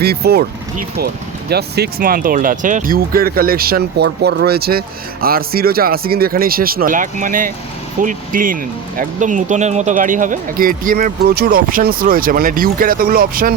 V4 just 6 month old আছে। ডিউকের collection পরপর রয়েছে, আরসি রয়েছে। আরসি কিন্তু এখানেই শেষ নয়, ব্ল্যাক মানে ফুল ক্লিন, একদম নতুনের মতো গাড়ি হবে। কেটিএম এর প্রচুর অপশনস রয়েছে, মানে ডিউকের এতগুলো অপশন।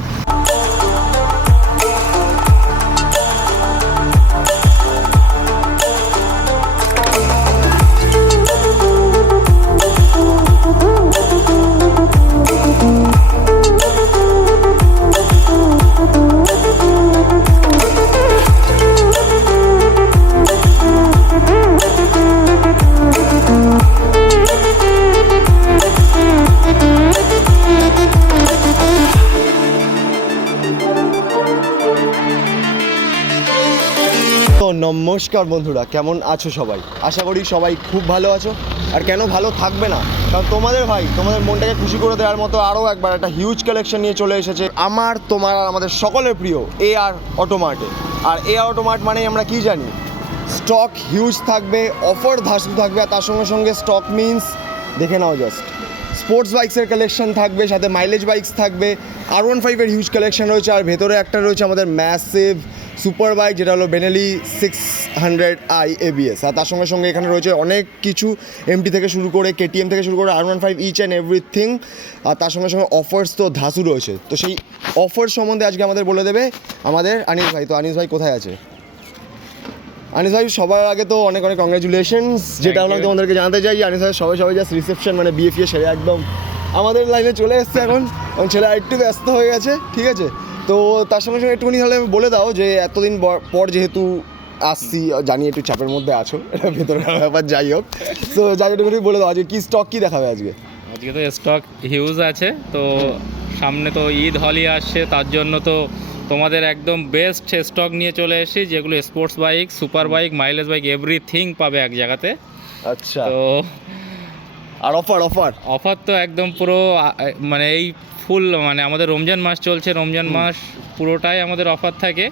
তো নমস্কার বন্ধুরা, কেমন আছো সবাই? আশা করি সবাই খুব ভালো আছো। আর কেন ভালো থাকবে না, কারণ তোমাদের মনটাকে খুশি করে দেওয়ার মতো আরও একবার একটা হিউজ কালেকশন নিয়ে চলে এসেছে আমার, তোমার আর আমাদের সকলের প্রিয় AR অটোমার্টে। আর AR অটোমার্ট মানে আমরা কি জানি, স্টক হিউজ থাকবে, অফার ধাসু থাকবে, আর তার সঙ্গে সঙ্গে স্টক মিনস দেখে নাও জাস্ট স্পোর্টস বাইকসের কালেকশন থাকবে, সাথে মাইলেজ বাইকস থাকবে। R15 হিউজ কালেকশন রয়েছে, আর ভেতরে একটা রয়েছে আমাদের ম্যাসিভ সুপার বাইক, যেটা হলো বেনেলি 600i ABS। আর তার সঙ্গে সঙ্গে এখানে রয়েছে অনেক কিছু, MT থেকে শুরু করে KTM থেকে শুরু করে R15 ইচ অ্যান্ড এভরিথিং। আর তার সঙ্গে সঙ্গে অফার্স তো ধাসু রয়েছে। তো সেই অফার সম্বন্ধে আজকে আমাদের বলে দেবে আমাদের আনিস ভাই। তো আনিস ভাই কোথায় আছে? আনিস ভাই, সবার আগে তো অনেক অনেক কংগ্রাচুলেশনস, যেটা আমরা তোমাদেরকে জানাতে চাই। আনিস ভাই সবাই জাস্ট রিসেপশন মানে বিএফএ সেরে একদম আমাদের লাইনে চলে এসছে এখন, এবং ছেলে একটু ব্যস্ত হয়ে গেছে, ঠিক আছে? তো তার সঙ্গে সঙ্গে একটুখানি তাহলে বলে দাও যে এতদিন পর যেহেতু আসছি, জানি একটু চাপের মধ্যে আছো, এটা ভেতরকার ব্যাপার, যাই হোক। তো যাই একটুখানি বলে দাও আজকে কী স্টক কী দেখাবে আজকে? আজকে তো স্টক হিউজ আছে, তো সামনে তো ঈদ হলি আসছে, তার জন্য তো তোমাদের একদম বেস্ট স্টক নিয়ে চলে এসেছি, যেগুলো sports bike, super bike, mileage bike, everything পাবে এক জায়গাতে। আচ্ছা, তো আর অফার অফার তো একদম পুরো মানে এই ফুল, মানে আমাদের রমজান মাস চলছে, রমজান মাস পুরোটাই আমাদের অফার থাকে।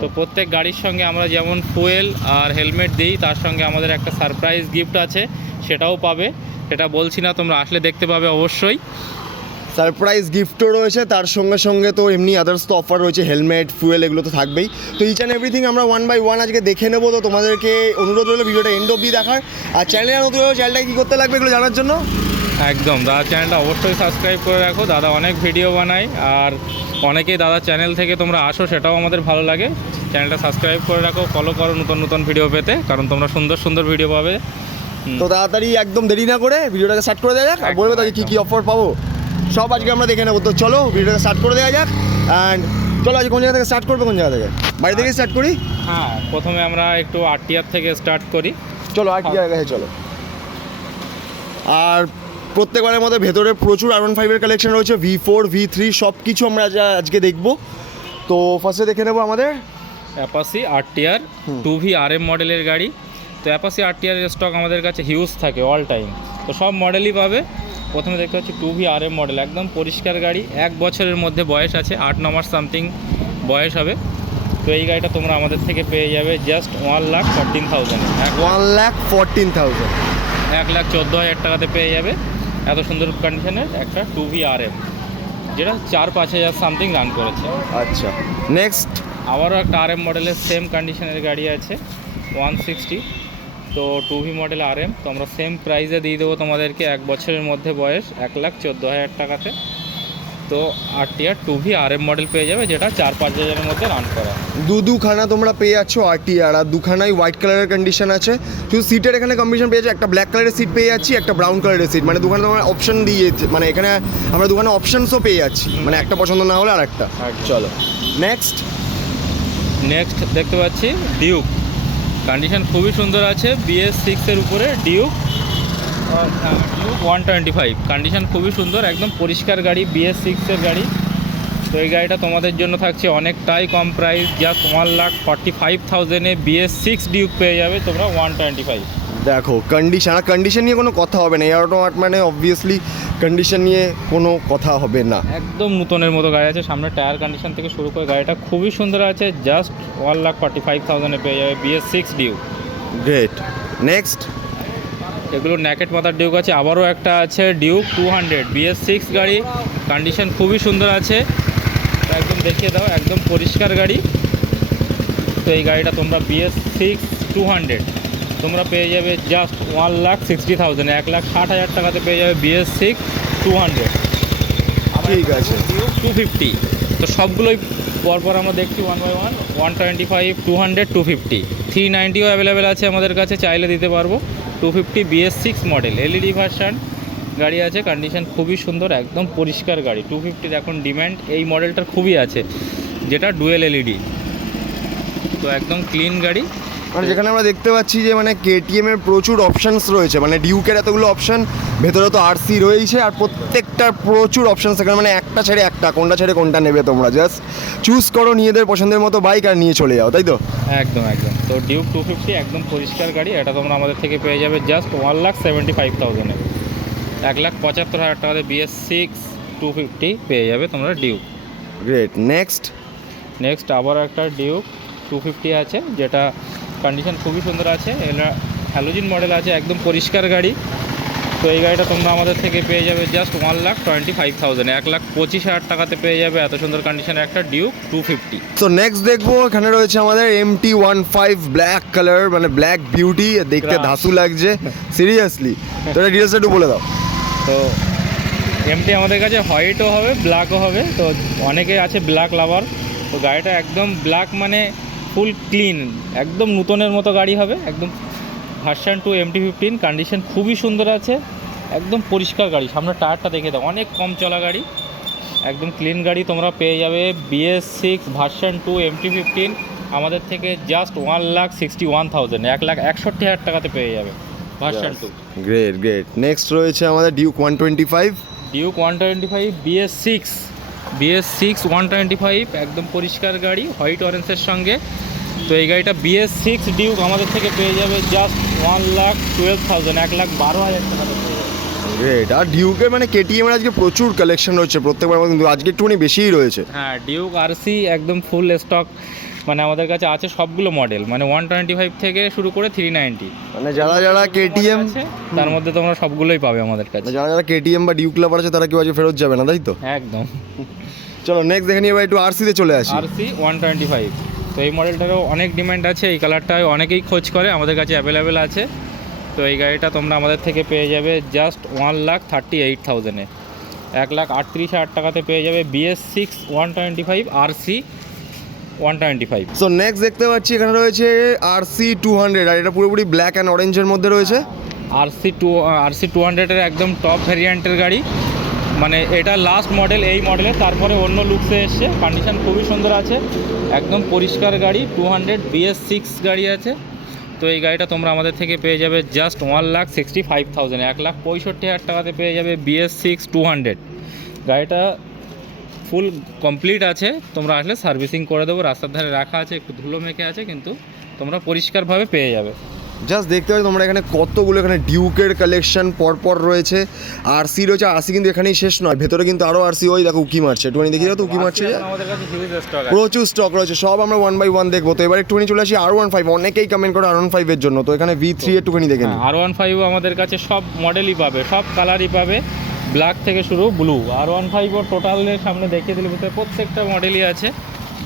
তো প্রত্যেক গাড়ির সঙ্গে আমরা যেমন ফুয়েল আর হেলমেট দিই, তার সঙ্গে আমাদের একটা সারপ্রাইজ গিফট আছে, সেটাও পাবে। সেটা বলছি না, তোমরা আসলে দেখতে পাবে অবশ্যই। সারপ্রাইজ গিফটও রয়েছে, তার সঙ্গে সঙ্গে তো এমনি আদার্স তো অফার রয়েছে, হেলমেট, ফুয়েল, এগুলো তো থাকবেই। তো ইচ অ্যান্ড এভরিথিং আমরা ওয়ান বাই ওয়ান আজকে দেখে নেবো। তো তোমাদেরকে অনুরোধ রইলো ভিডিওটা এন্ড অবধি দেখার। আর চ্যানেলে নতুন হলে চ্যানেলটাকে কী করতে লাগবে এগুলো জানার জন্য? একদম, দাদা চ্যানেলটা অবশ্যই সাবস্ক্রাইব করে রাখো। দাদা অনেক ভিডিও বানায়, আর অনেকেই দাদা চ্যানেল থেকে তোমরা আসো, সেটাও আমাদের ভালো লাগে। চ্যানেলটা সাবস্ক্রাইব করে রাখো, ফলো করো নতুন নতুন ভিডিও পেতে, কারণ তোমরা সুন্দর সুন্দর ভিডিও পাবে। তো তাড়াতাড়ি একদম দেরি না করে ভিডিওটাকে স্টার্ট করে দেওয়া যাক, আর বলবে তাকে কী কী অফার পাবো সব আজকে আমরা দেখে নেবো। তো চলো ভিডিওটাকে স্টার্ট করে দেওয়া যাক। অ্যান্ড চলো আজকে কোন জায়গা থেকে স্টার্ট করবে, কোন জায়গা থেকে? বাড়ি থেকে স্টার্ট করি। হ্যাঁ, প্রথমে আমরা একটু RTR থেকে স্টার্ট করি। চলো RTR কাছে চলো। আর প্রত্যেকবারের মধ্যে ভেতরে প্রচুর R15 কালেকশন রয়েছে, V4 V3 সব কিছু আমরা আজকে দেখবো। তো ফার্স্টে দেখে নেবো আমাদের অ্যাপাসি RTR 2V RM মডেলের গাড়ি। তো অ্যাপাসি RTR স্টক আমাদের কাছে হিউজ থাকে অল টাইম, তো সব মডেলই পাবে। প্রথমে দেখতে পাচ্ছি 2V RM মডেল, একদম পরিষ্কার গাড়ি, 1 বছরের মধ্যে বয়স আছে, 8-9 মাস সামথিং বয়স হবে। তো এই গাড়িটা তোমরা আমাদের থেকে পেয়ে যাবে জাস্ট 1,14,000, 1,14,000, 1,14,000 টাকাতে পেয়ে যাবে। এত সুন্দর কন্ডিশনের একটা 2V RM, যেটা 4-5 হাজার সামথিং রান করেছে। আচ্ছা, নেক্সট আবারও একটা RM মডেলের সেম কন্ডিশনের গাড়ি আছে 160। তো 2V মডেল RM, তো আমরা সেম প্রাইসে দিয়ে দেবো তোমাদেরকে, 1 বছরের মধ্যে বয়স, 1,14,000 টাকাতে। তো RTR 2V RM মডেল পেয়ে যাবে, যেটা 4-5 হাজারের মধ্যে রান করা। দুখানা তোমরা পেয়ে যাচ্ছ RTR, আর দুখানাই হোয়াইট কালারের কন্ডিশন আছে। শুধু সিটের এখানে কম্বিনেশন পেয়ে যাচ্ছে, একটা ব্ল্যাক কালারের সিট পেয়ে যাচ্ছি, একটা ব্রাউন কালারের সিট, মানে দুখানে তোমার অপশন দিয়ে, মানে এখানে আমরা দুখানে অপশনসও পেয়ে যাচ্ছি, মানে একটা পছন্দ না হলে আর একটা। চলো নেক্সট দেখতে পাচ্ছি ডিউক, কন্ডিশন খুবই সুন্দর আছে, BS6 এর উপরে ডিউক 125, কন্ডিশন খুবই সুন্দর, একদম পরিষ্কার গাড়ি, BS6 এর গাড়ি। তো এই গাড়িটা তোমাদের জন্য থাকছে অনেকটাই কম প্রাইস, জাস্ট 1,45,000-এ BS6 ডিউক পেয়ে যাবে তোমরা 125। দেখো কন্ডিশন নিয়ে কোনো কথা হবে না, AR অটোমার্ট মানে অবভিয়াসলি কন্ডিশন নিয়ে কোনো কথা হবে না, একদম নতুনের মতো গাড়ি আছে। সামনে টায়ার কন্ডিশন থেকে শুরু করে গাড়িটা খুবই সুন্দর আছে, জাস্ট 1,45,000-এ পেয়ে যাবে BS6 ডিউক। গ্রেট। নেক্সট এগুলো ন্যাকেট মাথার ডিউক আছে, আবারও একটা আছে ডিউক 200 BS6 গাড়ি, কন্ডিশন খুবই সুন্দর আছে, একদম দেখিয়ে দাও, একদম পরিষ্কার গাড়ি। তো এই গাড়িটা তোমরা BS6 200 তোমরা পেয়ে যাবে জাস্ট 1,60,000, 1,60,000 টাকাতে পেয়ে যাবে BS6 200। ঠিক আছে। 250। তো সবগুলোই পরপর আমরা দেখছি ওয়ান বাই ওয়ান। 125, 200, 250, 390ও অ্যাভেলেবেল আছে আমাদের কাছে, চাইলে দিতে পারবো। 250 BS6 মডেল LED ভার্সান গাড়ি আছে, কন্ডিশন খুবই সুন্দর, একদম পরিষ্কার গাড়ি। 250 এখন ডিম্যান্ড এই মডেলটার খুবই আছে, যেটা ডুয়েল LED। তো একদম ক্লিন গাড়ি। মানে যেখানে আমরা দেখতে পাচ্ছি যে মানে KTM এর প্রচুর অপশানস রয়েছে, মানে ডিউকের এতগুলো অপশান, ভেতরে তো RC রয়েছে, আর প্রত্যেকটার প্রচুর অপশান সেখানে, মানে একটা ছেড়ে একটা, কোনটা ছেড়ে কোনটা নেবে তোমরা জাস্ট চুজ করো নিজেদের পছন্দের মতো বাইক আর নিয়ে চলে যাও, তাই তো? একদম একদম। তো ডিউক 250 একদম পরিষ্কার গাড়ি, এটা তোমরা আমাদের থেকে পেয়ে যাবে জাস্ট 1,75,000-এ, 1,75,000 টাকাতে BS6 250 পেয়ে যাবে তোমরা ডিউক। গ্রেট। নেক্সট আবার একটা ডিউক 250 আছে, যেটা কন্ডিশন খুবই সুন্দর আছে, এটা হ্যালোজিন মডেল আছে, একদম পরিষ্কার গাড়ি। তো এই গাড়িটা তোমরা আমাদের থেকে পেয়ে যাবে জাস্ট 1,25,000, 1,25,000 টাকাতে পেয়ে যাবে এত সুন্দর কন্ডিশনের একটা ডিউক 250। তো নেক্সট দেখবো এখানে রয়েছে আমাদের MT-15 ব্ল্যাক কালার, মানে ব্ল্যাক বিউটি, দেখতে Crush। ধাসু লাগছে সিরিয়াসলি। তো এটা ডিটেলসটা একটু বলে দাও। তো এমটি আমাদের কাছে হোয়াইটও হবে, ব্ল্যাকও হবে। তো অনেকে আছে ব্ল্যাক লাভার, তো গাড়িটা একদম ব্ল্যাক মানে ফুল ক্লিন, একদম নূতনের মতো গাড়ি হবে, একদম ভার্সন 2 MT-15, কন্ডিশন খুবই সুন্দর আছে, একদম পরিষ্কার গাড়ি। সামনে টায়ারটা দেখে দাও, অনেক কম চলা গাড়ি, একদম ক্লিন গাড়ি। তোমরা পেয়ে যাবে BS6 ভার্সন 2 MT-15 আমাদের থেকে জাস্ট 1,61,000, 1,61,000 টাকাতে পেয়ে যাবে ভার্সন 2। গ্রেট। নেক্সট রয়েছে আমাদের ডিউক 125। ডিউক 125 BS6 125, একদম পরিষ্কার গাড়ি, হোয়াইট অরেঞ্জের সঙ্গে। তো এই গাড়িটা BS6 ডিউক আমাদের থেকে পেয়ে যাবে জাস্ট 1,12,000, 1,12,000 টাকাতে পেয়ে যাবে। গ্রেট। আর ডিউকের মানে KTM এর আজকে প্রচুর কালেকশন রয়েছে প্রত্যেকবার, কিন্তু আজকে একটুখানি বেশিই রয়েছে। হ্যাঁ, ডিউক RC একদম ফুল স্টক, মানে আমাদের কাছে আছে সবগুলো মডেল, মানে 125 থেকে শুরু করে 390, মানে যারা KTM আছে তার মধ্যে তোমরা সবগুলোই পাবে আমাদের কাছে। যারা KTM বা ডিউক লাভার আছে তারা কেউ আজকে ফেরত যাবে না, তাই তো? একদম। চলো নেক্সট দেখে নিয়ে এবার একটু RC তে চলে আসি। RC 125, তো এই মডেলটারও অনেক ডিমান্ড আছে, এই কালারটায় অনেকেই খোঁজ করে, আমাদের কাছে অ্যাভেলেবেল আছে। তো এই গাড়িটা তোমরা আমাদের থেকে পেয়ে যাবে জাস্ট 1,38,000-এ, 1,38,000 টাকাতে পেয়ে যাবে BS6 125 RC 125। সো নেক্সট দেখতে পাচ্ছি এখানে রয়েছে RC 200, আর এটা পুরোপুরি ব্ল্যাক অ্যান্ড অরেঞ্জের মধ্যে রয়েছে। RC 200-এর একদম টপ ভ্যারিয়েন্টের গাড়ি, মানে এটা লাস্ট মডেল এই মডেলের, তারপরে অন্য লুকসে এসছে, কন্ডিশন খুবই সুন্দর আছে, একদম পরিষ্কার গাড়ি। 200 BS6 গাড়ি আছে। তো এই গাড়িটা তোমরা আমাদের থেকে পেয়ে যাবে জাস্ট 1,65,000, 1,65,000 টাকাতে পেয়ে যাবে BS6 200। গাড়িটা ফুল কমপ্লিট আছে, তোমরা আসলে সার্ভিসিং করে দেবো, রাস্তার ধারে রাখা আছে, একটু ধুলো মেখে আছে, কিন্তু তোমরা পরিষ্কারভাবে পেয়ে যাবে। জাস্ট দেখতে পাচ্ছি তোমরা এখানে কতগুলো এখানে ডিউকের কালেকশন পরপর রয়েছে, RC রয়েছে। RC কিন্তু এখানেই শেষ নয়, ভেতরে কিন্তু আরও RC, ওই দেখো উকি মারছে, একটুখানি দেখিয়ে দাও তো উকি মারছে। আমাদের কাছে হিউজ স্টক আছে, প্রচুর স্টক রয়েছে, সব আমরা 1 বাই 1 দেখবো। তো এবার একটুখানি চলে আসি R15, অনেকেই কমেন্ট করে R15 এর জন্য, তো এখানে V3 একটুখানি দেখে নিই। R15 আমাদের কাছে সব মডেলই পাবে, সব কালারই পাবে, ব্ল্যাক থেকে শুরু ব্লু। R15 টোটালের সামনে দেখিয়ে দিলে বুঝতে, প্রত্যেকটা মডেলই আছে,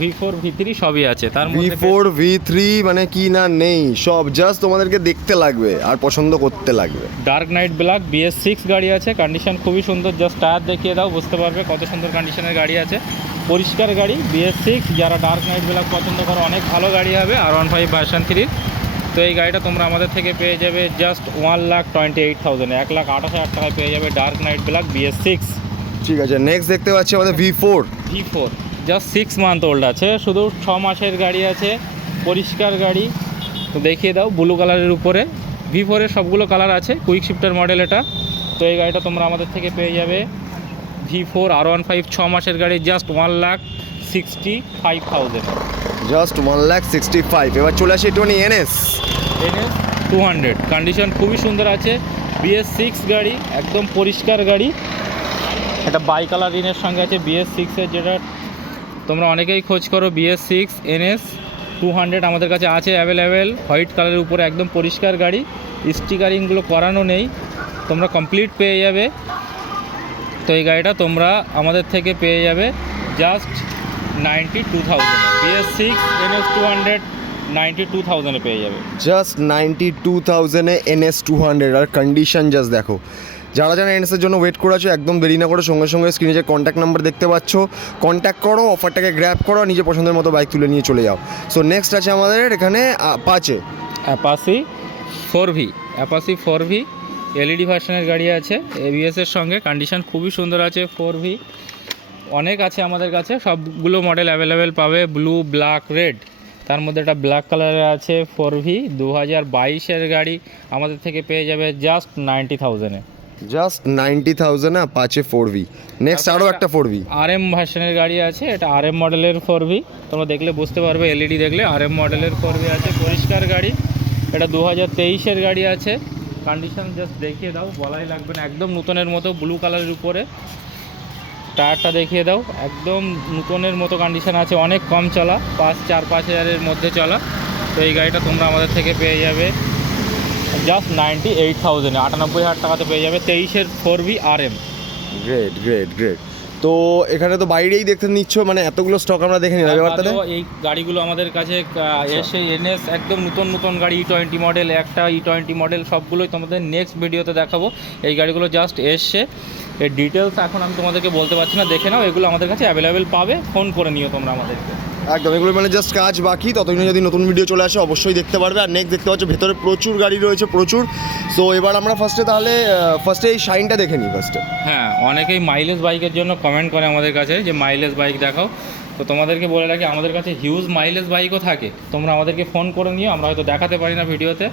V4 V3 সবই আছে। তার মধ্যে V4 V3 মানে কি না নেই, সব জাস্ট তোমাদেরকে দেখতে লাগবে আর পছন্দ করতে লাগবে। ডার্ক নাইট ব্ল্যাক BS6 গাড়ি আছে, কন্ডিশন খুবই সুন্দর, জাস্ট টায়ার দেখিয়ে দাও বুঝতে পারবে কত সুন্দর কন্ডিশনের গাড়ি আছে, পরিষ্কার গাড়ি BS6। যারা ডার্ক নাইট ব্ল্যাক পছন্দ করো, অনেক ভালো গাড়ি হবে R15 ভার্সন 3। তো এই গাড়িটা তোমরা আমাদের থেকে পেয়ে যাবে জাস্ট 1,28,000, 1,28,000 টাকায় পেয়ে যাবে ডার্ক নাইট ব্ল্যাক BS6। ঠিক আছে, নেক্সট দেখতে পাচ্ছি আমাদের V4 জাস্ট 6 মান্থ ওল্ড আছে, শুধু 6 মাসের গাড়ি আছে, পরিষ্কার গাড়ি। তো দেখিয়ে দাও, ব্লু কালারের উপরে। V4 এর সবগুলো কালার আছে, কুইক শিফটার মডেল এটা। তো এই গাড়িটা তোমরা আমাদের থেকে পেয়ে যাবে V4 R15 6 মাসের গাড়ি জাস্ট 1,65,000, জাস্ট 1,65,000। এবার চলে আসি একটুখানি NS 200, কন্ডিশন খুবই সুন্দর আছে, BS6 গাড়ি, একদম পরিষ্কার গাড়ি। এটা বাই কালার রিনের সঙ্গে আছে BS6 এর, যেটা তোমরা অনেকেই খোঁজ করো। BS6 NS 200 আমাদের কাছে আছে অ্যাভেলেবেল, হোয়াইট কালারের উপরে, একদম পরিষ্কার গাড়ি, স্টিকারিংগুলো করানো নেই, তোমরা কমপ্লিট পেয়ে যাবে। তো এই গাড়িটা তোমরা আমাদের থেকে পেয়ে যাবে জাস্ট 92,000 BS6 NS200 92,000 পেয়ে যাবে। জাস্ট 92,000-এ NS200 আর কন্ডিশন জাস্ট দেখো। যারা যারা এনএসের জন্য ওয়েট করে আছো একদম দেরি না করে সঙ্গে সঙ্গে স্ক্রিনে যে কন্ট্যাক্ট নাম্বার দেখতে পাচ্ছ কন্ট্যাক্ট করো, অফারটাকে গ্র্যাব করো, নিজের পছন্দের মতো বাইক তুলে নিয়ে চলে যাও। সো নেক্সট আছে আমাদের এখানে পাঁচে অ্যাপাসি 4V এলইডি ভার্সনের গাড়ি আছে এবিএসের সঙ্গে, কন্ডিশন খুবই সুন্দর আছে। 4V অনেক আছে আমাদের কাছে, সবগুলো মডেল অ্যাভেলেবেল পাবে, ব্লু, ব্ল্যাক, রেড। তার মধ্যে একটা ব্ল্যাক কালারের আছে 4V 2022-এর গাড়ি, আমাদের থেকে পেয়ে যাবে জাস্ট 90,000-এ। জাস্ট 90,000-এ পাঁচে 4V। নেক্সট আরও একটা 4V RM ভার্সনের গাড়ি আছে, এটা RM মডেলের 4V, তোমরা দেখলে বুঝতে পারবে, এলইডি দেখলে RM মডেলের 4V আছে, পরিষ্কার গাড়ি। এটা 2023-এর গাড়ি আছে, কন্ডিশন জাস্ট দেখিয়ে দাও, বলাই লাগবে না, একদম নতুনের মতো, ব্লু কালারের উপরে। টায়ারটা দেখিয়ে দাও, একদম নতুনের মতো কন্ডিশন আছে, অনেক কম চলা, 4-5 হাজারের মধ্যে চলা। তো এই গাড়িটা তোমরা আমাদের থেকে পেয়ে যাবে জাস্ট 98,000-এ, 98,000 টাকাতে পেয়ে যাবে 23-এর 4V RM। Great great great. তো এখানে তো বাইরেই দেখতে নিচ্ছ, মানে এতগুলো স্টক আমরা দেখে নিলাম। ব্যাপারটাতে এই গাড়িগুলো আমাদের কাছে এসে এনএস একদম নতুন গাড়ি, E20 মডেল, একটা E20 মডেল, সবগুলোই তোমাদের নেক্সট ভিডিওতে দেখাবো। এই গাড়িগুলো জাস্ট এসছে, এর ডিটেলস এখন আমি তোমাদেরকে বলতে পারছি না, দেখে নাও, এগুলো আমাদের কাছে অ্যাভেলেবেল পাবে, ফোন করে নিও তোমরা আমাদেরকে। একদম, এগুলো মানে জাস্ট কাজ বাকি, ততদিনে যদি নতুন ভিডিও চলে আসে অবশ্যই দেখতে পারবে। আর নেক্সট দেখতে পাচ্ছ ভেতরে প্রচুর গাড়ি রয়েছে, প্রচুর। সো এবার আমরা ফার্স্টে এই শাইনটা দেখে নিই ফার্স্টে। হ্যাঁ, অনেকেই মাইলেজ বাইকের জন্য কমেন্ট করে আমাদের কাছে যে মাইলেজ বাইক দেখাও, তো তোমাদেরকে বলে রাখি আমাদের কাছে হিউজ মাইলেজ বাইকও থাকে, তোমরা আমাদেরকে ফোন করে নিও, আমরা হয়তো দেখাতে পারি না ভিডিওতে,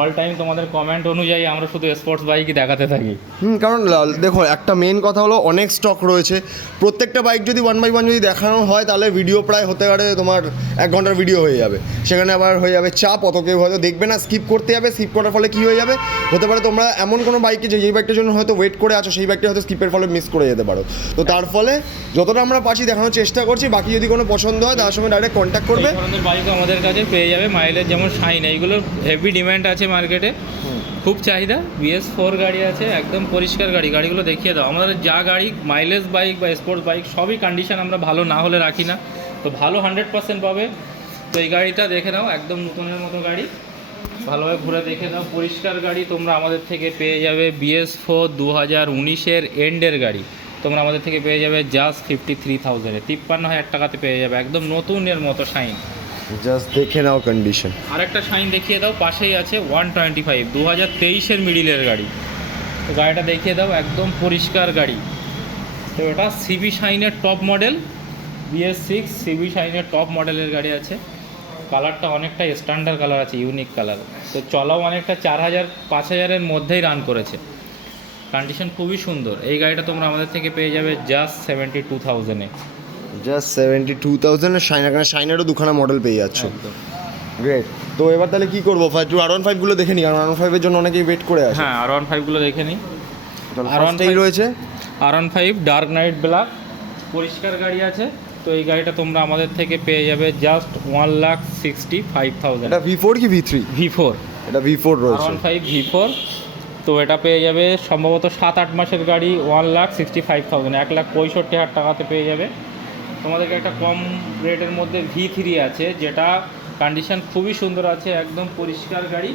অল টাইম তোমাদের কমেন্ট অনুযায়ী আমরা শুধু স্পোর্টস বাইকই দেখাতে থাকি। কারণ দেখো একটা মেন কথা হলো অনেক স্টক রয়েছে, প্রত্যেকটা বাইক যদি 1 বাই 1 যদি দেখানো হয় তাহলে ভিডিও প্রায় হতে পারে তোমার 1 ঘন্টার ভিডিও হয়ে যাবে, সেখানে আবার হয়ে যাবে চাপ, অত কেউ হয়তো দেখবে না, স্কিপ করতে যাবে, স্কিপ করার ফলে কী হয়ে যাবে, হতে পারে তোমরা এমন কোনো বাইকে যেই বাইকটার জন্য হয়তো ওয়েট করে আছো সেই বাইকটা হয়তো স্কিপের ফলে মিস করে যেতে পারো। তো তার ফলে যতটা আমরা পারছি দেখানোর চেষ্টা করছি, বাকি যদি কোনো পছন্দ হয় তার সঙ্গে ডাইরেক্ট কন্ট্যাক্ট করবে। এই ধরনের বাইকও আমাদের কাছে পেয়ে যাবে মাইলেজ, যেমন শাইন, এইগুলোর হেভি ডিমান্ড আছে মার্কেটে, খুব চাহিদা। BS4 গাড়ি আছে, একদম পরিষ্কার গাড়ি, গাড়িগুলো দেখিয়ে দাও। আমাদের যা গাড়ি মাইলেজ বাইক বা স্পোর্টস বাইক সবই কন্ডিশন আমরা ভালো না হলে রাখি না, তো ভালো 100% পাবে। তো এই গাড়িটা দেখে নাও, একদম নতুনের মতো গাড়ি, ভালোভাবে ঘুরে দেখে নাও, পরিষ্কার গাড়ি, তোমরা আমাদের থেকে পেয়ে যাবে BS4 2019-এর এন্ডের গাড়ি, তোমরা আমাদের থেকে পেয়ে যাবে জাস্ট 53,000-এ, 53,000 টাকাতে পেয়ে যাবে, একদম নতুনের মতো শাইন। জাস্ট দেখে নাও কন্ডিশন। আরেকটা শাইন দেখিয়ে দাও, পাশেই আছে 125 2023-এর মিডিলের গাড়ি, তো গাড়িটা দেখিয়ে দাও, একদম পরিষ্কার গাড়ি। তো এটা সিবি শাইনের টপ মডেল, BS6 সিবি শাইনের টপ মডেলের গাড়ি আছে, কালারটা অনেকটা স্ট্যান্ডার্ড কালার আছে, ইউনিক কালার, তো চলাও অনেকটা 4,000-5,000-এর মধ্যেই রান করেছে, কন্ডিশন খুবই সুন্দর। এই গাড়িটা তোমরা আমাদের থেকে পেয়ে যাবে জাস্ট 72,000-এ। জাস্ট 72,000-এর শাইনারও দুখানা মডেল পেয়ে যাচ্ছ। গ্রেট। তো এবার তাহলে কী করবো, ফার্স্ট R15-গুলো দেখে নিই, কারণ R15-এর জন্য অনেকেই ওয়েট করে আছে। হ্যাঁ, R15-গুলো দেখে নিই। R15 রয়েছে R15 ডার্ক নাইট ব্ল্যাক, পরিষ্কার গাড়ি আছে, তো এই গাড়িটা তোমরা আমাদের থেকে পেয়ে যাবে জাস্ট 1,65,000। এটা V4 কি V3? V4, এটা V4 রয়েছে। R15 V4, তো এটা পেয়ে যাবে সম্ভবত 7-8 মাসের গাড়ি, 1,65,000, 1,65,000 টাকাতে পেয়ে যাবে। তোমাদেরকে একটা কম রেটের মধ্যে V3 আছে, যেটা কন্ডিশন খুবই সুন্দর আছে, একদম পরিষ্কার গাড়ি,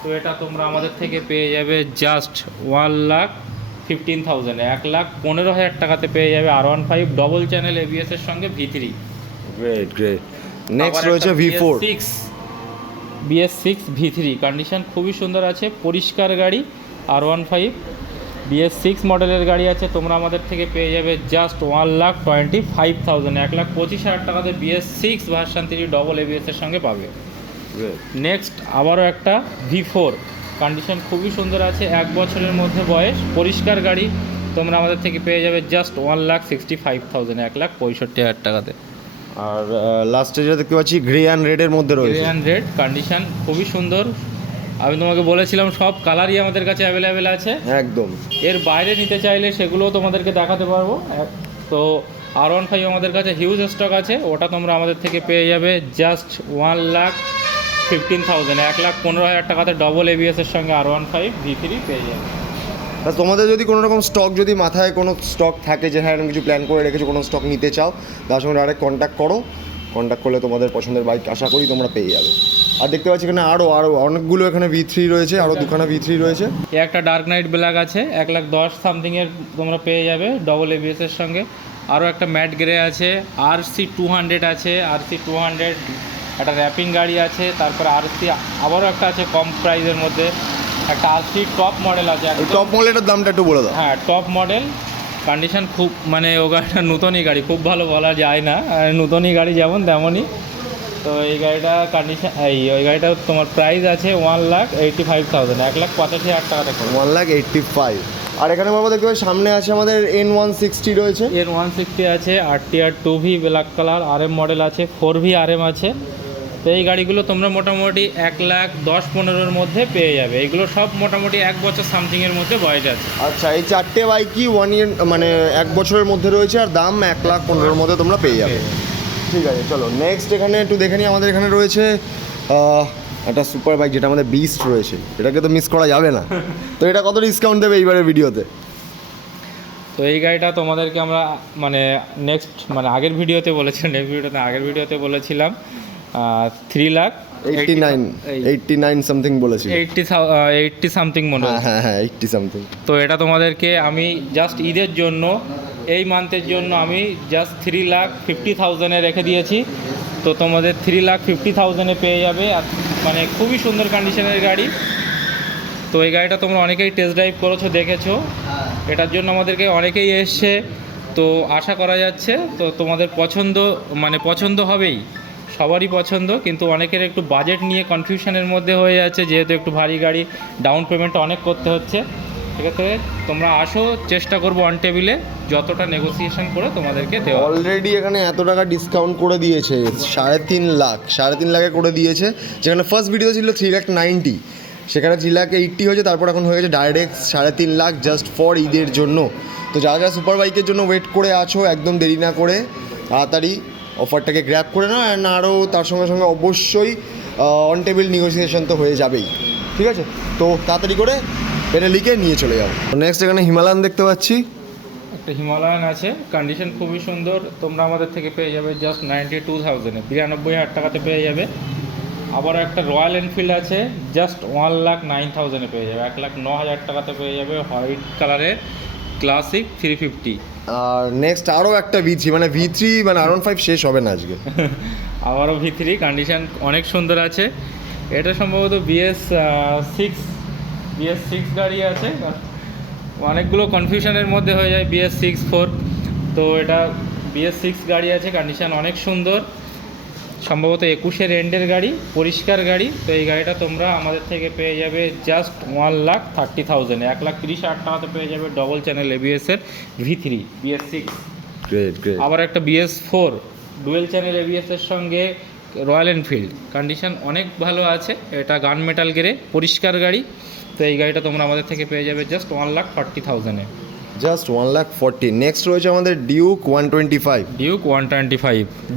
তো এটা তোমরা আমাদের থেকে পেয়ে যাবে জাস্ট 1,15,000, 1,15,000 টাকাতে পেয়ে যাবে R15 ডবল চ্যানেল ABS-এর সঙ্গে V3। Great great. নেক্সট রয়েছে V4 BS6 V3, কন্ডিশন খুবই সুন্দর আছে, পরিষ্কার গাড়ি, R15 BS6 মডেলের গাড়ি আছে, তোমরা আমাদের থেকে পেয়ে যাবে জাস্ট 1,25,000, 1,25,000 টাকাতে BS6 ভার্সন 3 ডবল ABS-এর সঙ্গে পাবে। নেক্সট আবারও একটা V4, কন্ডিশন খুবই সুন্দর আছে, 1 বছরের মধ্যে বয়স, পরিষ্কার গাড়ি, তোমরা আমাদের থেকে পেয়ে যাবে জাস্ট 1,65,000, 1,65,000 টাকাতে। আর লাস্টে যেটা দেখতে পাচ্ছি গ্রে অ্যান্ড রেডের মধ্যে রয়েছে। গ্রে অ্যান্ড রেড, কন্ডিশন খুবই সুন্দর, আমি তোমাকে বলেছিলাম সব কালারই আমাদের কাছে অ্যাভেলেবেল আছে, একদম। এর বাইরে নিতে চাইলে সেগুলোও তোমাদেরকে দেখাতে পারবো। তো R15 আমাদের কাছে হিউজ স্টক আছে, ওটা তোমরা আমাদের থেকে পেয়ে যাবে জাস্ট 1,15,000, 1,15,000 টাকাতে ডবল ABS-এর সঙ্গে R15 V3 পেয়ে যাবে। তা তোমাদের যদি কোনো রকম স্টক যদি মাথায় কোনো স্টক থাকে যে হ্যাঁ এরকম কিছু প্ল্যান করে রেখেছো, কোনো স্টক নিতে চাও, তার সঙ্গে ডাইরেক্ট কন্ট্যাক্ট করো। কন্ট্যাক্ট করলে তোমাদের পছন্দের বাইক আশা করি তোমরা পেয়ে যাবে। আর দেখতে পাচ্ছি এখানে আরও অনেকগুলো এখানে V3 রয়েছে, আরও দুখানা V3 রয়েছে। একটা ডার্ক নাইট ব্ল্যাক আছে 1,10,000 সামথিংয়ের তোমরা পেয়ে যাবে ডবল ABS-এর সঙ্গে। আরও একটা ম্যাট গ্রে আছে, RC200 আছে, RC200 একটা র্যাপিং গাড়ি আছে। তারপরে RC আবারও একটা আছে কম প্রাইসের মধ্যে, একটা RC টপ মডেল আছে। এই টপ মডেলের দামটা একটু বলে দাও। হ্যাঁ, টপ মডেল, কন্ডিশন খুব, মানে ও গাড়িটা নতুনই গাড়ি, খুব ভালো বলা যায় না, নতুনই গাড়ি যেমন তেমনই। তো এই গাড়িটা কন্ডিশন, ওই গাড়িটা তোমার প্রাইস আছে 1,85,000, 1,85,000 টাকাতে করবে। 1,85,000। আর এখানে বাবা দেখতে পাচ্ছি সামনে আছে আমাদের N160 রয়েছে। N160 আছে, RTR 2V black colour, RM model আছে, 4V RM আছে। তো এই গাড়িগুলো তোমরা মোটামুটি 1,10,15-এর মধ্যে পেয়ে যাবে। এগুলো সব মোটামুটি 1 বছর সামথিংয়ের মধ্যে বয়স আছে। আচ্ছা, এই চারটে বাইকই 1 ইয়ার মানে 1 বছরের মধ্যে রয়েছে, আর দাম 1,15,000-এর মধ্যে তোমরা পেয়ে যাবে। ঠিক আছে, চলো নেক্সট এখানে একটু দেখে নিই। আমাদের এখানে রয়েছে একটা সুপার বাইক, যেটা আমাদের বিস্ট রয়েছে, এটাকে তো মিস করা যাবে না। তো এটা কত ডিসকাউন্ট দেবে এইবারের ভিডিওতে? তো এই গাড়িটা তোমাদেরকে আমরা মানে নেক্সট, মানে আগের ভিডিওতে বলেছিলাম 3,89 সামথিং বলেছি, 80 সামথিং মনে হয়। হ্যাঁ 80 সামথিং। তো এটা তোমাদেরকে আমি জাস্ট ঈদের জন্য, এই মান্থের জন্য আমি জাস্ট 3,50,000-এ রেখে দিয়েছি। তো তোমাদের 3,50,000-এ পেয়ে যাবে। আর মানে খুবই সুন্দর কন্ডিশনের গাড়ি। তো এই গাড়িটা তোমরা অনেকেই টেস্ট ড্রাইভ করেছো, দেখেছো, এটার জন্য আমাদেরকে অনেকেই এসছে। তো আশা করা যাচ্ছে তো তোমাদের পছন্দ হবেই, সবারই পছন্দ। কিন্তু অনেকের একটু বাজেট নিয়ে কনফিউশনের মধ্যে হয়ে যাচ্ছে, যেহেতু একটু ভারী গাড়ি, ডাউন পেমেন্ট অনেক করতে হচ্ছে। সেক্ষেত্রে তোমরা আসো, চেষ্টা করবো অন টেবিলে যতটা নেগোসিয়েশন করে তোমাদেরকে দেওয়া। অলরেডি এখানে এত টাকা ডিসকাউন্ট করে দিয়েছে, 3.5 লাখে করে দিয়েছে। যেখানে ফার্স্ট ভিডিও ছিল 3,90,000, সেখানে 3,80,000 হয়েছে, তারপর এখন হয়ে গেছে ডাইরেক্ট 3.5 লাখ জাস্ট ফর ঈদের জন্য। তো যারা যারা সুপার বাইকের জন্য ওয়েট করে আছো, একদম দেরি না করে তাড়াতাড়ি অফারটাকে গ্র্যাব করে নাও। অ্যান্ড আরও তার সঙ্গে সঙ্গে অবশ্যই অন টেবিল নেগোসিয়েশন তো হয়ে যাবেই। ঠিক আছে, তো তাড়াতাড়ি করে এটা লিখে নিয়ে চলে যাবো। নেক্সট এখানে হিমালয়ান দেখতে পাচ্ছি, একটা হিমালয়ান আছে, কন্ডিশন খুবই সুন্দর। তোমরা আমাদের থেকে পেয়ে যাবে জাস্ট 92,000-এ, 92,000 টাকাতে পেয়ে যাবে। আবার একটা রয়্যাল এনফিল্ড আছে, জাস্ট 1,09,000-এ পেয়ে যাবে, 1,09,000 টাকাতে পেয়ে যাবে, হোয়াইট কালারের ক্লাসিক 350। আর নেক্সট আরও একটা V3, মানে V3 মানে R15 শেষ হবে না আজকে। আবারও V3, কন্ডিশন অনেক সুন্দর আছে। এটা সম্ভবত BS6 গাড়ি আছে, অনেকগুলো কনফিউশনের মধ্যে হয়ে যায় BS6-4। তো এটা BS6 গাড়ি আছে, কন্ডিশন অনেক সুন্দর, সম্ভবত 21-এর এন্ডের গাড়ি, পরিষ্কার গাড়ি। তো এই গাড়িটা তোমরা আমাদের থেকে পেয়ে যাবে জাস্ট 1,30,000-এ, 1,30,000 টাকাতে পেয়ে যাবে double channel ABS-এর V3 BS6। Great. আবার একটা BS4 ডুয়েল চ্যানেল ABS-এর সঙ্গে রয়্যাল এনফিল্ড, কন্ডিশন অনেক ভালো আছে। এটা গান মেটাল গ্রে, পরিষ্কার গাড়ি। তো এই গাড়িটা তোমরা আমাদের থেকে পেয়ে যাবে জাস্ট 1,40,000-এ, জাস্ট 1,40,000। নেক্সট রয়েছে আমাদের ডিউক 125।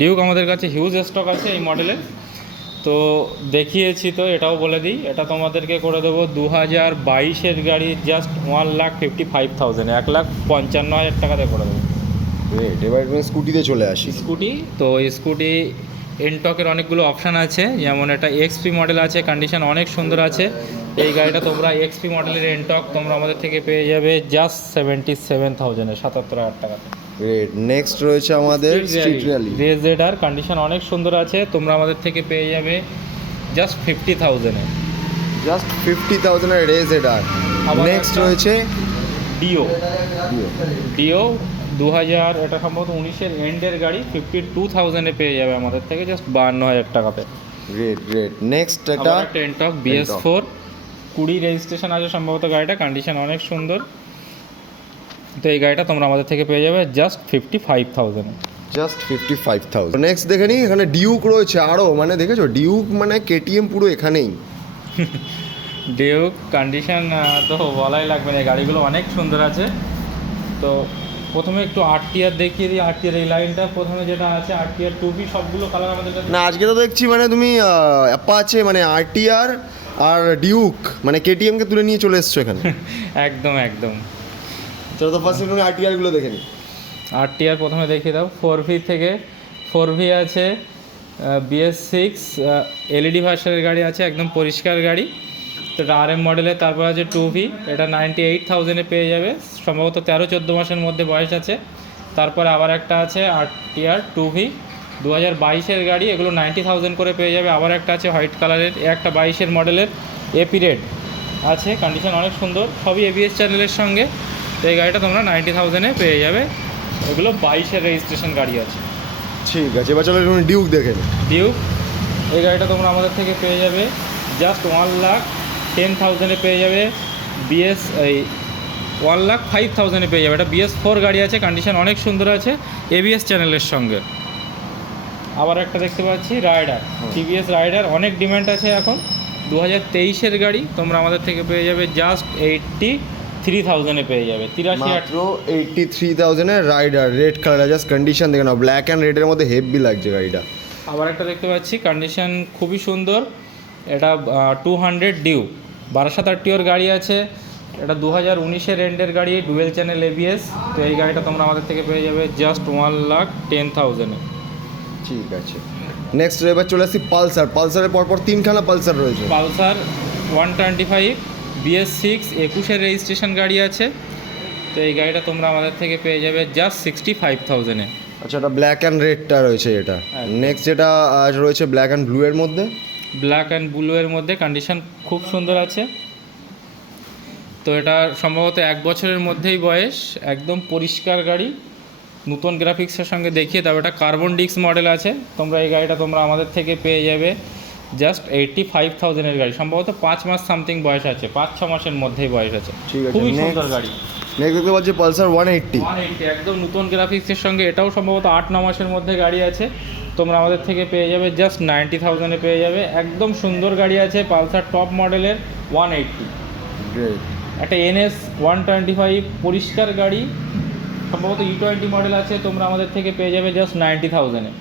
ডিউক আমাদের কাছে হিউজ স্টক আছে এই মডেলের। তো দেখিয়েছি, তো এটাও বলে দিই, এটা তোমাদেরকে করে দেবো 2022-এর গাড়ি জাস্ট 1,55,000-এ, 1,55,000 টাকাতে করে দেবো। গ্রেট। এবার স্কুটিতে চলে আসি। স্কুটি এনটকের অনেকগুলো অপশান আছে, যেমন এটা XP মডেল আছে, কন্ডিশন অনেক সুন্দর আছে। এই গাড়িটা তোমরা XP মডেলের এনটক তোমরা আমাদের থেকে পেয়ে যাবে জাস্ট 77,000-এ, 77,000 টাকাতে। গ্রেট। নেক্সট রয়েছে আমাদের স্ট্রিট র্যালি রেজেডার, কন্ডিশন অনেক সুন্দর আছে, তোমরা আমাদের থেকে পেয়ে যাবে জাস্ট 50,000-এ, জাস্ট 50,000-এর রেজেডার। নেক্সট রয়েছে ডিও 2000, এটা সম্ভবত 19-এর এন্ডের গাড়ি, 52,000-এ পেয়ে যাবে আমাদের থেকে জাস্ট 52,000 টাকাতে। গ্রেট। নেক্সট এটা এনটক BS4 20 রেজিস্ট্রেশন আছে সম্ভবত গাড়িটা, কন্ডিশন অনেক সুন্দর। তো এই গাড়িটা তোমরা আমাদের থেকে পেয়ে যাবে জাস্ট 55,000-এ, জাস্ট 55,000। নেক্সট দেখে নিই, এখানে ডিউক রয়েছে আরও, মানে দেখেছো ডিউক মানে KTM পুরো এখানেই। ডিউক কন্ডিশন তো বলাই লাগবে না, এই গাড়িগুলো অনেক সুন্দর আছে। তো প্রথমে একটু RTR দেখিয়ে দিই। RTR এই লাইনটা প্রথমে যেটা আছে, RTR 2B, সবগুলো কালার আমাদের কাছে। না, আজকে তো দেখছি মানে তুমি অ্যাপাচে মানে RTR আর ডিউক মানে কেটিএমকে তুলে নিয়ে চলে এসছো এখানে। একদম একদম। চলো তো ফার্স্ট একটু আরটিআরগুলো দেখে নিই। আরটিআর প্রথমে দেখিয়ে দাও। 4V থেকে 4V আছে, BS6 এলইডি ভার্সনের গাড়ি আছে, একদম পরিষ্কার গাড়ি। তো এটা RM মডেলের। তারপর আছে 2V, এটা 98,000-এ পেয়ে যাবে, সম্ভবত 13-14 মাসের মধ্যে বয়স আছে। তারপরে আবার একটা আছে আরটিআর 2V 2022-এর গাড়ি, এগুলো 90,000 করে পেয়ে যাবে। আবার একটা আছে হোয়াইট কালারের, একটা 22-এর মডেলের এপি রেড আছে, কন্ডিশন অনেক সুন্দর, সবই ABS চ্যানেলের সঙ্গে। তো এই গাড়িটা তোমরা 90,000-এ পেয়ে যাবে। এগুলো 22-এর রেজিস্ট্রেশন গাড়ি আছে। ঠিক আছে, এবার চলো একটু ডিউক দেখে নিই। ডিউক, এই গাড়িটা তোমরা আমাদের থেকে পেয়ে যাবে জাস্ট 1,10,000-এ পেয়ে যাবে। এই 1,05,000-এ পেয়ে যাবে। এটা BS4 গাড়ি আছে, কন্ডিশন অনেক সুন্দর আছে, ABS চ্যানেলের সঙ্গে। আবার একটা দেখতে পাচ্ছি রাইডার, TVS রাইডার, অনেক ডিমান্ড আছে এখন। 2023-এর গাড়ি, তোমরা আমাদের থেকে পেয়ে যাবে জাস্ট 83,000-এ পেয়ে যাবে। 83,000 মাত্র 83,000-এর rider, red colour, just condition দেখে নাও, ব্ল্যাক অ্যান্ড রেডের মধ্যে হেভি লাগছে গাড়িটা। আবার একটা দেখতে পাচ্ছি, কন্ডিশন খুবই সুন্দর, এটা 200 ডিউ, 12 আরটিওর গাড়ি আছে। এটা 2019-এর এন্ডের গাড়ি, ডুয়েল চ্যানেল ABS। তো এই গাড়িটা তোমরা আমাদের থেকে পেয়ে যাবে জাস্ট 1,10,000-এ। ঠিক আছে, নেক্সট এবার চলে আসছি পালসার। পালসারের পরপর তিনখানা পালসার রয়েছে। পালসার 125 BS6 21-এর রেজিস্ট্রেশন গাড়ি আছে। তো এই গাড়িটা তোমরা আমাদের থেকে পেয়ে যাবে জাস্ট 65,000-এ। আচ্ছা, এটা ব্ল্যাক অ্যান্ড রেডটা রয়েছে এটা। নেক্সট যেটা রয়েছে ব্ল্যাক অ্যান্ড ব্লু এর মধ্যে। ব্ল্যাক অ্যান্ড ব্লু এর মধ্যে কন্ডিশন খুব সুন্দর আছে। তো এটা সম্ভবত 1 বছরের মধ্যেই বয়স, একদম পরিষ্কার গাড়ি, নতুন গ্রাফিক্সের সঙ্গে দেখিয়ে দাও। এটা কার্বন ডিস্ক মডেল আছে। তোমরা এই গাড়িটা তোমরা আমাদের থেকে পেয়ে যাবে জাস্ট 85,000-এর গাড়ি, সম্ভবত 5 মাস সামথিং বয়স আছে, 5-6 মাসের মধ্যেই বয়স আছে। ঠিক আছে, খুবই সুন্দর গাড়ি। নেক্সট দেখতে পাচ্ছি পালসার 180। একদম নতুন গ্রাফিক্সের সঙ্গে, এটাও সম্ভবত 8-9 মাসের মধ্যে গাড়ি আছে। তোমরা আমাদের থেকে পেয়ে যাবে জাস্ট 90,000-এ পেয়ে যাবে। একদম সুন্দর গাড়ি আছে, পালসার টপ মডেলের 180। গ্রেট। একটা NS 125 পরিষ্কার গাড়ি, সম্ভবত E20 মডেল আছে। তোমরা আমাদের থেকে পেয়ে যাবে জাস্ট 90,000-এ।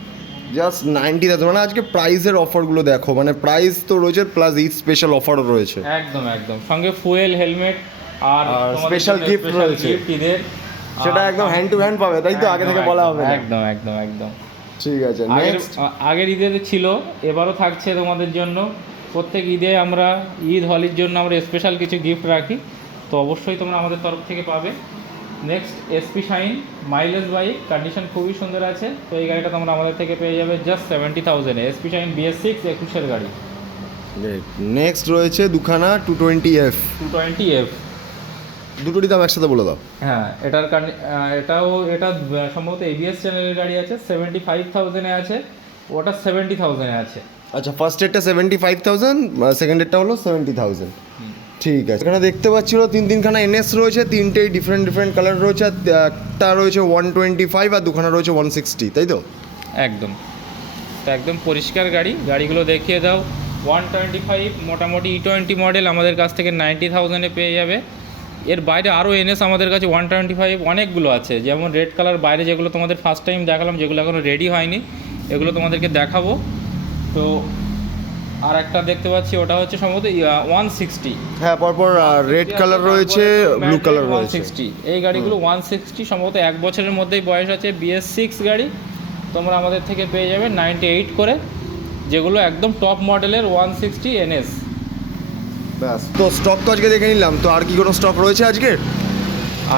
জাস্ট 90,000, মানে আজকে প্রাইসের অফারগুলো দেখো, মানে প্রাইস তো রয়েছে প্লাস ঈদ স্পেশাল অফারও রয়েছে। একদম একদম, সঙ্গে ফুয়েল, হেলমেট আর স্পেশাল গিফট রয়েছে ঈদের, সেটা একদম হ্যান্ড টু হ্যান্ড পাবে, তাই তো? আগে থেকে বলা হবে না। একদম একদম একদম। ঠিক আছে, নেক্সট আগের ঈদে ছিল, এবারও থাকছে তোমাদের জন্য। প্রত্যেক ঈদে আমরা ঈদ হলির জন্য আমরা স্পেশাল কিছু গিফট রাখি, তো অবশ্যই তোমরা আমাদের তরফ থেকে পাবে। Next SP shine mileage bike, condition খুবই সুন্দর আছে। তো এই গাড়িটা তোমরা আমাদের থেকে পেয়ে যাবে জাস্ট 70,000-এ। SP শাইন BS6 21-এর গাড়ি। নেক্সট রয়েছে দুখানা 220F। 220F, দুটোরই দাম একসাথে বলে দাও। হ্যাঁ, এটা সম্ভবত ABS চ্যানেলের গাড়ি আছে, 75,000-এ আছে, ওটা 70,000-এ আছে। আচ্ছা, ফার্স্ট এডটা 75,000, সেকেন্ড এডটা হলো 70,000। ঠিক আছে, এখানে দেখতে পাচ্ছিল তিনখানা NS রয়েছে, তিনটেই ডিফারেন্ট কালার রয়েছে। একটা রয়েছে 125 আর দুখানা রয়েছে 160, তাই তো? একদম। তো একদম পরিষ্কার গাড়ি, গাড়িগুলো দেখিয়ে দাও। 125 মোটামুটি E20 মডেল, আমাদের কাছ থেকে 90,000-এ পেয়ে যাবে। এর বাইরে আরও NS আমাদের কাছে 125 অনেকগুলো আছে, যেমন রেড কালার বাইরে যেগুলো তোমাদের ফার্স্ট টাইম দেখালাম, যেগুলো এখনও রেডি হয়নি, এগুলো তোমাদেরকে দেখাবো। তো আর একটা দেখতে পাচ্ছি, ওটা হচ্ছে সম্ভবত 160। হ্যাঁ, পরপর রেড কালার রয়েছে, ব্লু কালার রয়েছে। 160, এই গাড়িগুলো 160, সম্ভবত 1 বছরের মধ্যেই বয়স আছে। BS6 গাড়ি, তোমরা আমাদের থেকে পেয়ে যাবে 98 করে, যেগুলো একদম টপ মডেলের 160 NS। ব্যাস, তো স্টক তো আজকে দেখে নিলাম, তো আর কি কোনো স্টক রয়েছে আজকে?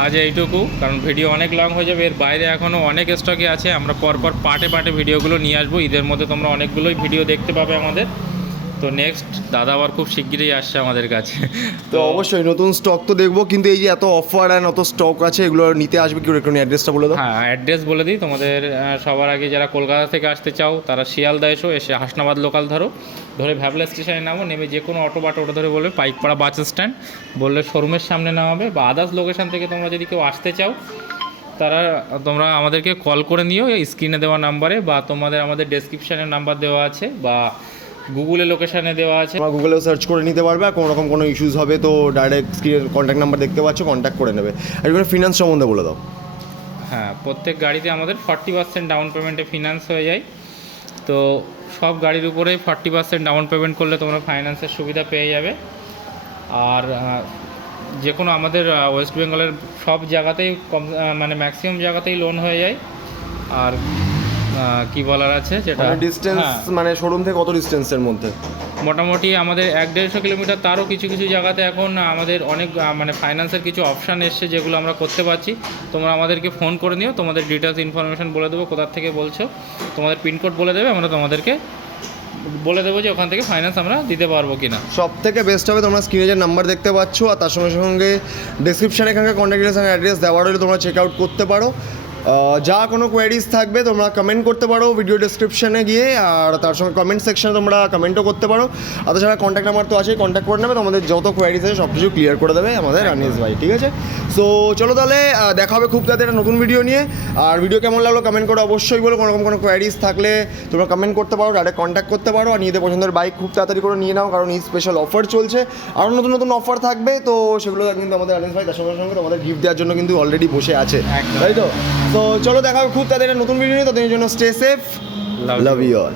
আজ এইটুকু, কারণ ভিডিও অনেক লং হয়ে যাবে। এর বাইরে এখনও অনেক স্টকে আছে, আমরা পরপর পার্টে ভিডিওগুলো নিয়ে আসবো। ঈদের মধ্যে তোমরা অনেকগুলোই ভিডিও দেখতে পাবে আমাদের। তো নেক্সট দাদা আবার খুব শিগগিরই আসছে আমাদের কাছে। তো অবশ্যই নতুন স্টক তো দেখবো, কিন্তু এই যে এত অফার আর এত স্টক আছে, এগুলো নিতে আসবে কি? একটু অ্যাড্রেসটা বলে দাও। হ্যাঁ, অ্যাড্রেস বলে দিই তোমাদের। সবার আগে যারা কলকাতা থেকে আসতে চাও, তারা শিয়ালদা এসে হাসনাবাদ লোকাল ধরে ভ্যাবলা স্টেশনে নামো, নেমে যে কোনো অটো বা টোটো ধরে বলবে পাইকপাড়া বাস স্ট্যান্ড, বললে শোরুমের সামনে নামাবে। বা আদার্স লোকেশান থেকে তোমরা যদি কেউ আসতে চাও, তোমরা আমাদেরকে কল করে নিও এই স্ক্রিনে দেওয়া নাম্বারে, বা আমাদের ডেসক্রিপশানের নাম্বার দেওয়া আছে, বা গুগলে লোকেশানে দেওয়া আছে, তোমরা গুগলেও সার্চ করে নিতে পারবে। আর কোনো রকম কোনো ইস্যুস হবে তো ডাইরেক্ট স্ক্রিনের কন্ট্যাক্ট নাম্বার দেখতে পাচ্ছ, কন্ট্যাক্ট করে নেবে। আর এখানে ফিনান্স সম্বন্ধে বলে দাও। হ্যাঁ, প্রত্যেক গাড়িতে আমাদের 40% ডাউন পেমেন্টে ফিনান্স হয়ে যায়। তো সব গাড়ির উপরেই 40% ডাউন পেমেন্ট করলে তোমরা ফাইন্যান্সের সুবিধা পেয়ে যাবে। আর যে কোনো আমাদের ওয়েস্ট বেঙ্গলের সব জায়গাতেই মানে ম্যাক্সিমাম জায়গাতেই লোন হয়ে যায়। আর কি বলার আছে যেটা ডিস্টেন্স মানে শোরুম থেকে কত ডিস্টেন্সের মধ্যে? মোটামুটি আমাদের 1-150 কিলোমিটার, তারও কিছু কিছু জায়গাতে এখন আমাদের অনেক মানে ফাইন্যান্সের কিছু অপশান এসছে যেগুলো আমরা করতে পারছি। তোমরা আমাদেরকে ফোন করে নিও, তোমাদের ডিটেলস ইনফরমেশন বলে দেবো, কোথা থেকে বলছো, তোমাদের পিনকোড বলে দেবে, আমরা তোমাদেরকে বলে দেবো যে ওখান থেকে ফাইন্যান্স আমরা দিতে পারবো কিনা। সব থেকে বেস্ট হবে তোমরা স্ক্রিনে যে নাম্বার দেখতে পাচ্ছ আর তার সঙ্গে সঙ্গে ডিসক্রিপশানে এখানকার কন্ট্যাক্ট ডিটেলস আর অ্যাড্রেস দেওয়া রইলে তোমরা চেক আউট করতে পারো। যা কোনো কোয়ারিজ থাকবে তোমরা কমেন্ট করতে পারো ভিডিও ডেসক্রিপশানে গিয়ে, আর তার সঙ্গে কমেন্ট সেকশানে তোমরা কমেন্টও করতে পারো। আর তাছাড়া কন্ট্যাক্ট নাম্বার তো আছেই, কন্ট্যাক্ট করে নেবে, তোমাদের যত কোয়ারিজ আছে সব কিছু ক্লিয়ার করে দেবে আমাদের আনিস ভাই, ঠিক আছে? সো চলো তাহলে দেখা হবে খুব তাড়াতাড়ি একটা নতুন ভিডিও নিয়ে। আর ভিডিও কেমন লাগলো কমেন্ট করে অবশ্যই বলো। কোনো রকম কোনো কোয়ারিজ থাকলে তোমরা কমেন্ট করতে পারো, ডাইরেক্ট কন্ট্যাক্ট করতে পারো। আর নিজেদের পছন্দের বাইক খুব তাড়াতাড়ি করে নিয়ে নাও, কারণ এই স্পেশাল অফার চলছে, আরও নতুন নতুন অফার থাকবে। তো সেগুলো কিন্তু আমাদের আনিস ভাই তার সঙ্গে সঙ্গে তোমাদের গিফট দেওয়ার জন্য কিন্তু অলরেডি বসে আছে, একদম। তাই তো? তো চলো দেখা হবে খুব তাড়াতাড়ি একটা নতুন ভিডিও নিয়ে, ততদিনের জন্য stay safe, love you all.